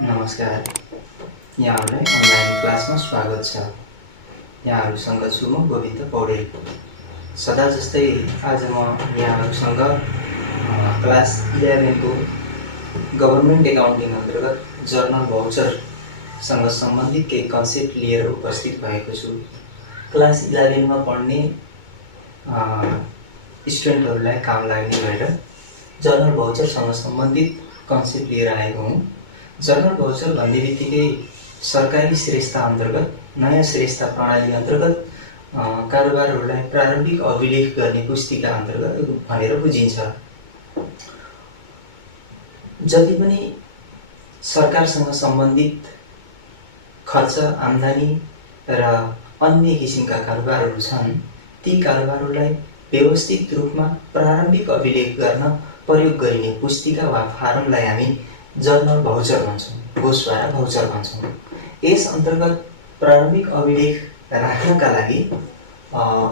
नमस्कार। यहाँहरूलाई अनलाइन क्लासमा स्वागत छ। यहाँहरूसँग छु म गोविन्द पौडेल। सदा जस्तै आज म यहाँहरूसँग क्लास 11 को गभर्नमेन्ट एकाउन्टिङ अन्तर्गत जर्नल भाउचरसँग सम्बन्धित केही कन्सेप्ट लिएर उपस्थित भएको छु। क्लास 11 मा पढ्ने स्टुडेन्टहरूलाई काम लाग्ने भएर जर्नल भाउचरसँग सम्बन्धित कन्सेप्ट लिएर आएको हुँ। जर्नल भाउचर भन्ने बित्तिकै सरकारी श्रेष्ठता अन्तर्गत नयाँ श्रेष्ठता प्रणाली अन्तर्गत कारोबारहरूलाई प्रारम्भिक अभिलेख गर्ने पुस्तिका अन्तर्गत भनेर बुझिन्छ। जति पनि सरकारसँग सम्बन्धित खर्च, आम्दानी र अन्य किसिमका कारोबारहरू छन्, ती कारोबारहरूलाई व्यवस्थित रूपमा प्रारम्भिक अभिलेख गर्न प्रयोग गरिने पुस्तिका वा फारमलाई हामी जर्नल भाउचर भन्छौँ, घोषवारा भाउचर भन्छौँ। यस अन्तर्गत प्रारम्भिक अभिलेख राख्नका लागि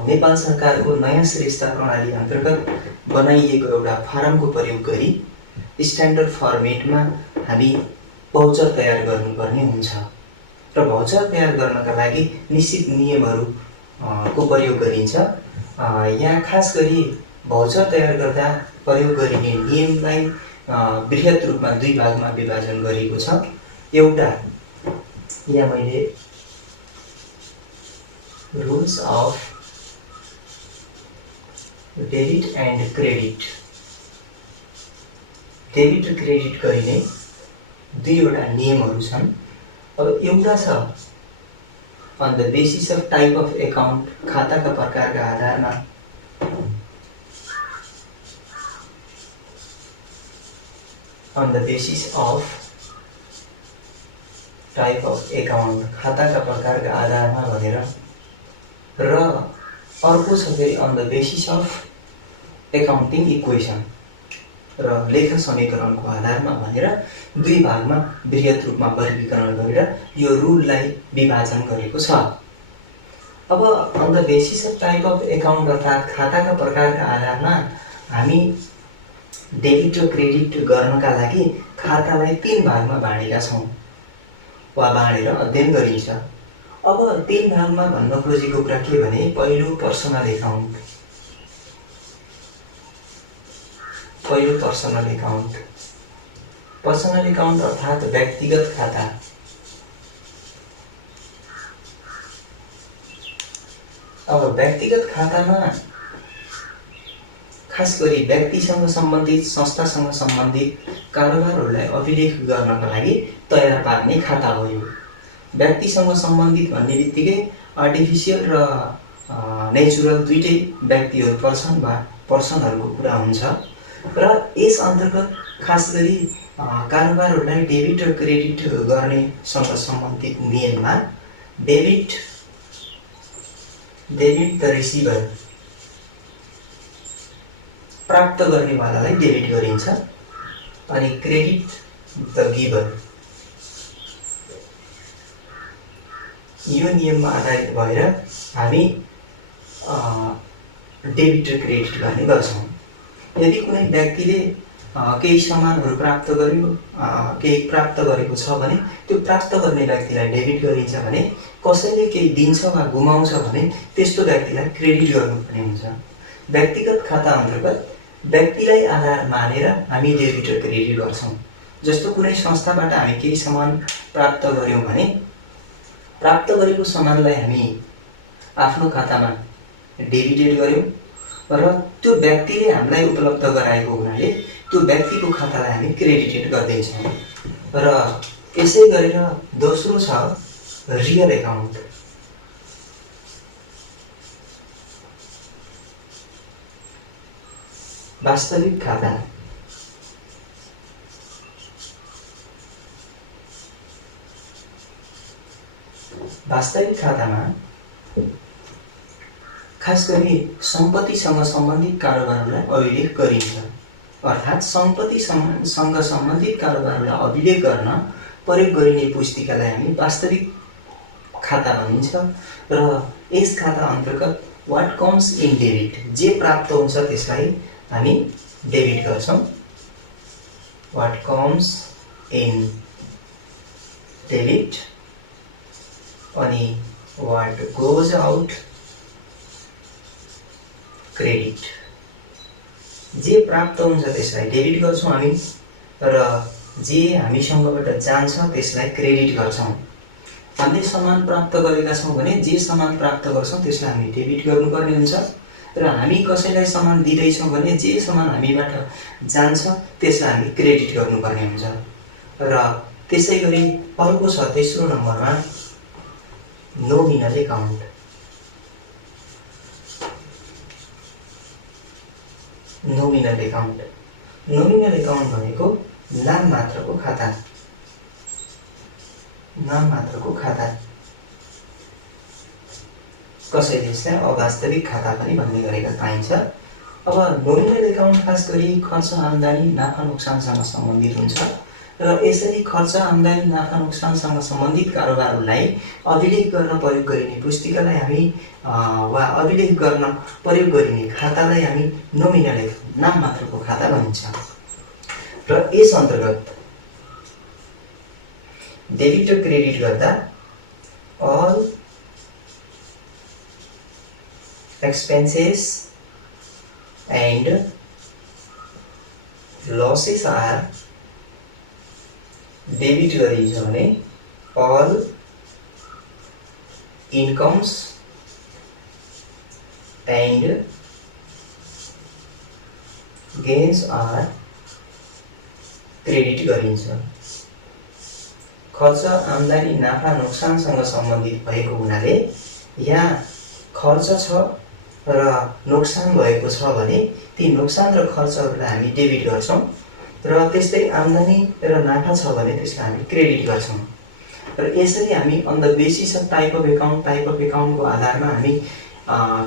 नेपाल सरकारको नयाँ श्रेष्ठता प्रणाली अन्तर्गत बनाइएको एउटा फारमको प्रयोग गरी स्ट्यान्डर्ड फर्मेटमा हामी भाउचर तयार गर्नुपर्ने हुन्छ र भाउचर तयार गर्नका लागि निश्चित नियमहरूको प्रयोग गरिन्छ। यहाँ खास गरी भाउचर तयार गर्दा प्रयोग गरिने नियमलाई बृहत रूपमा दुई भागमा विभाजन गरिएको छ। एउटा यहाँ मैले rules of debit and credit, debit र क्रेडिट गरिने दुईवटा नियमहरू छन्। अब एउटा छ on the basis of type of account, खाताका प्रकारका आधारमा on the basis of type of account, खाताका प्रकारका आधारमा भनेर, र अर्को छ फेरि on the basis of accounting equation, र लेखा समीकरणको आधारमा भनेर दुई भागमा बृहत रूपमा वर्गीकरण गरेर यो रुललाई विभाजन गरेको छ। अब on the basis of type of account अर्थात् खाताका प्रकारका आधारमा हामी डेबिट र क्रेडिट गर्नका लागि खातालाई तीन भागमा बाँडेका छौँ वा बाँडेर अध्ययन गरिन्छ। अब तीन भागमा भन्न खोजेको कुरा के भने, पहिलो पर्सनल एकाउन्ट, पर्सनल एकाउन्ट अर्थात् व्यक्तिगत खाता। अब व्यक्तिगत खातामा खास गरी व्यक्तिसँग सम्बन्धित, संस्थासँग सम्बन्धित कारोबारहरूलाई अभिलेख गर्नका लागि तयार पार्ने खाता हो यो। व्यक्तिसँग सम्बन्धित भन्ने बित्तिकै आर्टिफिसियल र नेचुरल दुईटै व्यक्तिहरू पर्छन् वा पर्सनहरूको कुरा हुन्छ र यस अन्तर्गत खास गरी कारोबारहरूलाई डेबिट र क्रेडिट गर्नेसँग सम्बन्धित नियममा डेबिट द रिसिभर, प्राप्त गर्नेवालालाई डेबिट गरिन्छ, अनि क्रेडिट द गिभर। यो नियममा आधारित भएर हामी डेबिट र क्रेडिट गर्ने गर्छौँ। यदि कुनै व्यक्तिले केही सामानहरू प्राप्त गर्यो, केही प्राप्त गरेको छ भने त्यो प्राप्त गर्ने व्यक्तिलाई डेबिट गरिन्छ भने कसैले केही दिन्छ वा गुमाउँछ भने त्यस्तो व्यक्तिलाई क्रेडिट गर्नुपर्ने हुन्छ। व्यक्तिगत खाता अन्तर्गत व्यक्तिलाई आधार मानेर हामी डेबिट र क्रेडिट गर्छौँ। जस्तो कुनै संस्थाबाट हामी केही सामान प्राप्त गर्यौँ भने प्राप्त गरेको सामानलाई हामी आफ्नो खातामा डेबिटेड गर्यौँ र त्यो व्यक्तिले हामीलाई उपलब्ध गराएको हुनाले त्यो व्यक्तिको खातालाई हामी क्रेडिटेड गर्दैछौँ। र यसै गरेर दोस्रो छ रियल एकाउन्ट, वास्तविक खाता। वास्तविक खातामा खास गरी सम्पत्तिसँग सम्बन्धित कारोबारलाई अभिलेख गरिन्छ, अर्थात् सम्पत्तिसँग सम्बन्धित कारोबारलाई अभिलेख गर्न प्रयोग गरिने पुस्तिकालाई हामी वास्तविक खाता भनिन्छ। र यस खाता अन्तर्गत वाट कम्स इन डेबिट, जे प्राप्त हुन्छ त्यसलाई हामी डेबिट गर्छौँ। वाट कम्स इन डेबिट अनि what goes out क्रेडिट। जे प्राप्त हुन्छ त्यसलाई डेबिट गर्छौँ हामी र जे हामीसँगबाट जान्छ त्यसलाई क्रेडिट गर्छौँ। हामीले सामान प्राप्त गरेका छौँ भने जे सामान प्राप्त गर्छौँ त्यसलाई हामी डेबिट गर्नुपर्ने हुन्छ र हामी कसैलाई सामान दिँदैछौँ भने जे सामान हामीबाट जान्छ त्यसलाई हामी क्रेडिट गर्नुपर्ने हुन्छ। र त्यसै गरी अर्को छ तेस्रो नम्बरमा nominal account. Nominal account nominal account भनेको नाम मात्रको खाता। नाम मात्रको खाता, कसैले यसलाई अवास्तविक खाता पनि भन्ने गरेका पाइन्छ। अब नोमिनल एकाउन्ट खास गरी खर्च आम्दानी नाफा नोक्सानसँग सम्बन्धित हुन्छ र यसरी खर्च आम्दानी नाफा नोक्सानसँग सम्बन्धित कारोबारहरूलाई अभिलेख गर्न प्रयोग गरिने पुस्तिकालाई हामी वा अभिलेख गर्न प्रयोग गरिने खातालाई हामी नोमिनल एकाउन्ट नाम मात्रको खाता भनिन्छ। र यस अन्तर्गत डेबिट र क्रेडिट गर्दा all expenses and losses are debit गरिन्छ भने all incomes and gains are credit गरिन्छ। खर्च आम्दानी नाफा नोक्सानसँग सम्बन्धित भएको हुनाले यहाँ खर्च छ र नोक्सान भएको छ भने ती नोक्सान र खर्चहरूलाई हामी डेबिट गर्छौं र त्यस्तै आम्दानी र नाफा छ भने त्यसलाई हामी क्रेडिट गर्छौं। र यसरी हामी on the basis of type of एकाउन्टको आधारमा हामी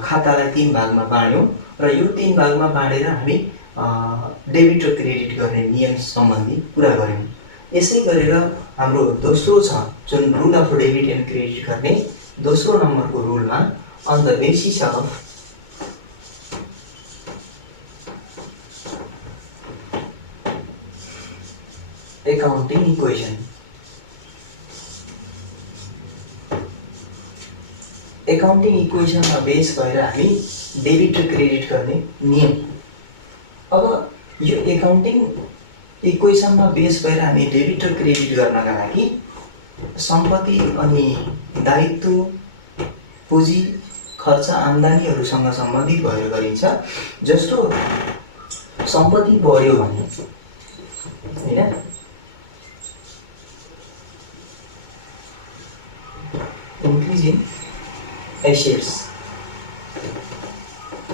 खातालाई 3 भागमा बाँड्यौं र यो 3 भागमा बाँडेर हामी डेबिट र क्रेडिट गर्ने नियम सम्बन्धी कुरा गर्यौं। यसै गरेर हाम्रो दोस्रो छ जुन rule of debit and credit गर्ने दोस्रो नम्बरको रुलमा on the basis of accounting equation. Accounting इक्वेसनमा बेस भएर हामी डेबिट र क्रेडिट गर्ने नियम। अब यो एकाउन्टिङ इक्वेसनमा बेस भएर हामी डेबिट र क्रेडिट गर्नका लागि सम्पत्ति अनि दायित्व पुँजी खर्च आम्दानीहरूसँग सम्बन्धित भएर गरिन्छ। जस्तो सम्पत्ति बढ्यो भने हैन, इन्क्रिज इन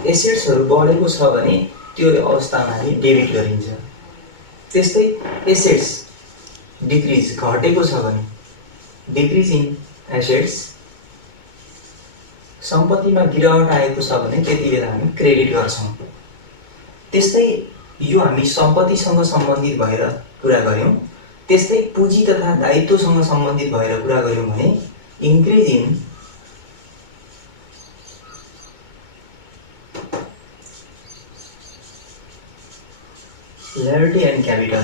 एसेट्सहरू बढेको छ भने त्यो अवस्थामा हामी डेबिट गरिन्छ। त्यस्तै एसेट्स डिक्रिज घटेको छ भने डिक्रिज इन एसेट्स, सम्पत्तिमा गिरावट आएको छ भने त्यति बेला हामी क्रेडिट गर्छौं। त्यस्तै यो हामी सम्पत्तिसँग सम्बन्धित भएर कुरा गर्यौं। त्यस्तै पुँजी तथा दायित्वसँग सम्बन्धित भएर कुरा गर्यौं भने increase in liability and capital.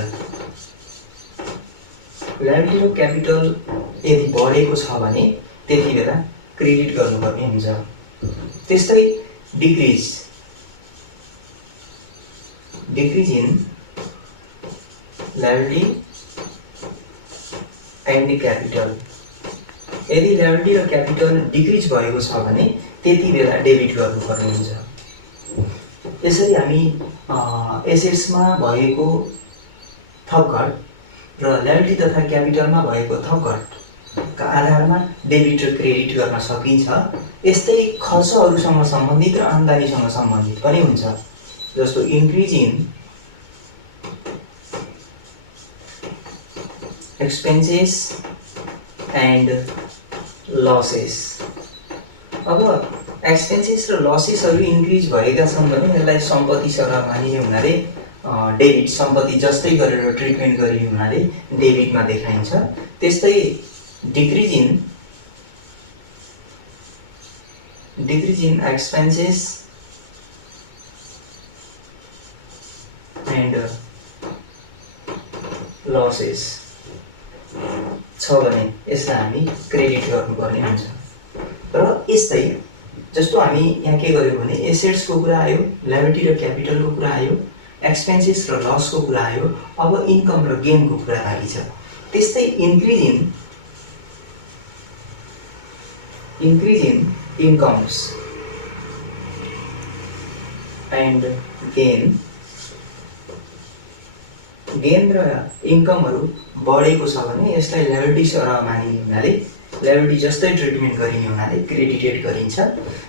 Liability र क्यापिटल यदि बढेको छ भने त्यति बेला क्रेडिट गर्नुपर्ने हुन्छ। त्यस्तै decrease in liability and capital, यदि लायबिलिटी र क्यापिटल डिक्रिज भएको छ भने त्यति बेला डेबिट गर्नुपर्ने हुन्छ। यसरी हामी एसेट्समा भएको थपघट र लायबिलिटी तथा क्यापिटलमा भएको थपघटका आधारमा डेबिट र क्रेडिट गर्न सकिन्छ। यस्तै खर्चहरूसँग सम्बन्धित र आम्दानीसँग सम्बन्धित पनि हुन्छ। जस्तो increase in expenses and losses. अब एक्सपेन्सेस र लसेसहरू इन्क्रिज भएका छन् भने यसलाई सम्पत्ति सरह मानिने हुनाले डेबिट, सम्पत्ति जस्तै गरेर ट्रिटमेन्ट गरिने हुनाले डेबिटमा देखाइन्छ। त्यस्तै decrease in expenses and losses छ छ भने यसलाई हामी क्रेडिट गर्नुपर्ने हुन्छ। र यस्तै जस्तो हामी यहाँ के गर्यौँ भने एसेट्सको कुरा आयो, लायबिलिटी र क्यापिटलको कुरा आयो, एक्सपेन्सेस र लसको कुरा आयो, अब इन्कम र गेनको कुरा बाँकी छ। त्यस्तै increase in incomes and gain र इन्कमहरू बढेको छ भने यसलाई लायबिलिटी सरह मानिने हुनाले लायबिलिटी जस्तै ट्रिटमेन्ट गरिने हुनाले क्रेडिटेड गरिन्छ।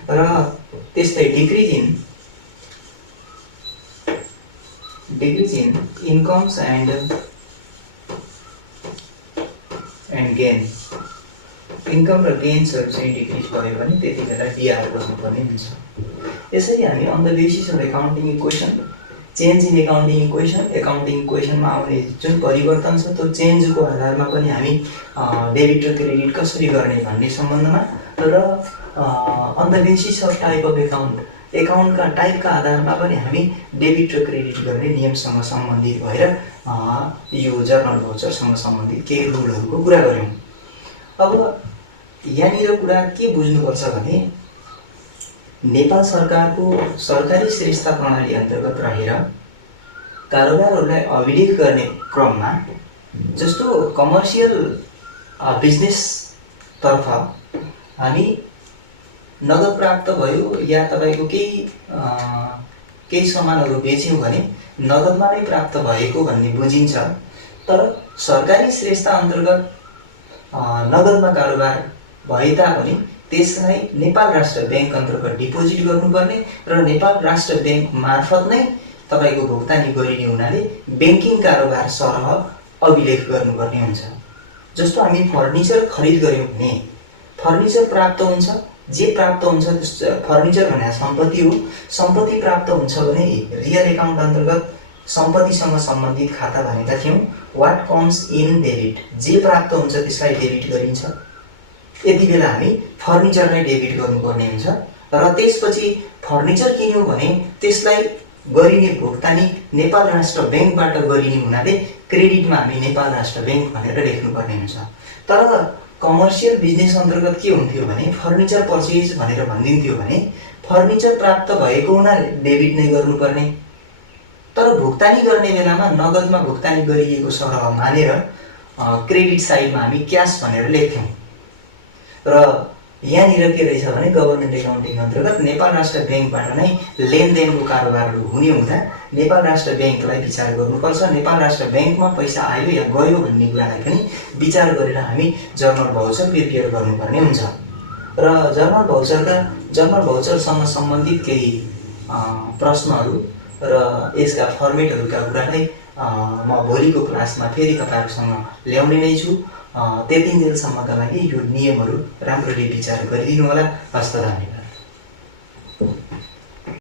र त्यस्तै decrease in incomes and gain, income र गेन्सहरू चाहिँ डिक्रिज भयो भने त्यति बेला डिआर गर्नुपर्ने हुन्छ। यसरी हामी on the basis of accounting equation, change in accounting इक्वेसनमा आउने जुन परिवर्तन छ त्यो चेन्जको आधारमा पनि हामी डेबिट र क्रेडिट कसरी गर्ने भन्ने सम्बन्धमा र on the basis of type of एकाउन्टका टाइपका आधारमा पनि हामी डेबिट र क्रेडिट गर्ने नियमसँग सम्बन्धित भएर यो जर्नल भाउचरसँग सम्बन्धित केही रुलहरूको कुरा गऱ्यौँ। अब यहाँनिर कुरा के बुझ्नुपर्छ भने नेपाल सरकारको सरकारी श्रेष्ठता प्रणाली अन्तर्गत रहेर कारोबारहरूलाई अभिलेख गर्ने क्रममा जस्तो कमर्सियल बिजनेसतर्फ हामी नगद प्राप्त भयो या तपाईँको केही सामानहरू बेच्यौँ भने नगदमा नै प्राप्त भएको भन्ने बुझिन्छ। तर सरकारी श्रेष्ठता अन्तर्गत नगदमा कारोबार भए तापनि त्यसलाई नेपाल राष्ट्र ब्याङ्क अन्तर्गत डिपोजिट गर्नुपर्ने र नेपाल राष्ट्र ब्याङ्क मार्फत नै तपाईँको भुक्तानी गरिने हुनाले ब्याङ्किङ कारोबार सरह अभिलेख गर्नुपर्ने हुन्छ। जस्तो हामी फर्निचर खरिद गऱ्यौँ भने फर्निचर प्राप्त हुन्छ, जे प्राप्त हुन्छ त्यस फर्निचर भने सम्पत्ति हो, सम्पत्ति प्राप्त हुन्छ भने रियल एकाउन्ट अन्तर्गत सम्पत्तिसँग सम्बन्धित खाता भनेका थियौँ। वाट कम्स इन डेबिट, जे प्राप्त हुन्छ त्यसलाई डेबिट गरिन्छ। यति बेला हामी फर्निचरलाई डेबिट गर्नुपर्ने हुन्छ र त्यसपछि फर्निचर किन्यौँ भने त्यसलाई गरिने भुक्तानी नेपाल राष्ट्र ब्याङ्कबाट गरिने हुनाले क्रेडिटमा हामी नेपाल राष्ट्र ब्याङ्क भनेर लेख्नुपर्ने हुन्छ। तर कमर्सियल बिजनेस अन्तर्गत के हुन्थ्यो भने फर्निचर पर्चेज भनेर भनिदिन्थ्यो भने फर्निचर प्राप्त भएको हुनाले डेबिट नै गर्नुपर्ने, तर भुक्तानी गर्ने बेलामा नगदमा भुक्तानी गरिएको सरह मानेर क्रेडिट साइडमा हामी क्यास भनेर लेख्थ्यौँ। र यहाँनिर के रहेछ भने गभर्मेन्ट एकाउन्टिङ अन्तर्गत नेपाल राष्ट्र ब्याङ्कबाट नै लेनदेनको कारोबारहरू हुने हुँदा नेपाल राष्ट्र ब्याङ्कलाई विचार गर्नुपर्छ। नेपाल राष्ट्र ब्याङ्कमा पैसा आयो या गयो भन्ने कुरालाई पनि विचार गरेर हामी जर्नल भाउचर प्रिपेयर गर्नुपर्ने हुन्छ। र जर्नल भाउचरसँग सम्बन्धित केही प्रश्नहरू र यसका फर्मेटहरूका कुरालाई म भोलिको क्लासमा फेरि तपाईँहरूसँग ल्याउने नै छु। त्यतिन्जेलसम्मका लागि यो नियमहरू राम्ररी विचार गरिदिनु होला। हस्त धन्यवाद।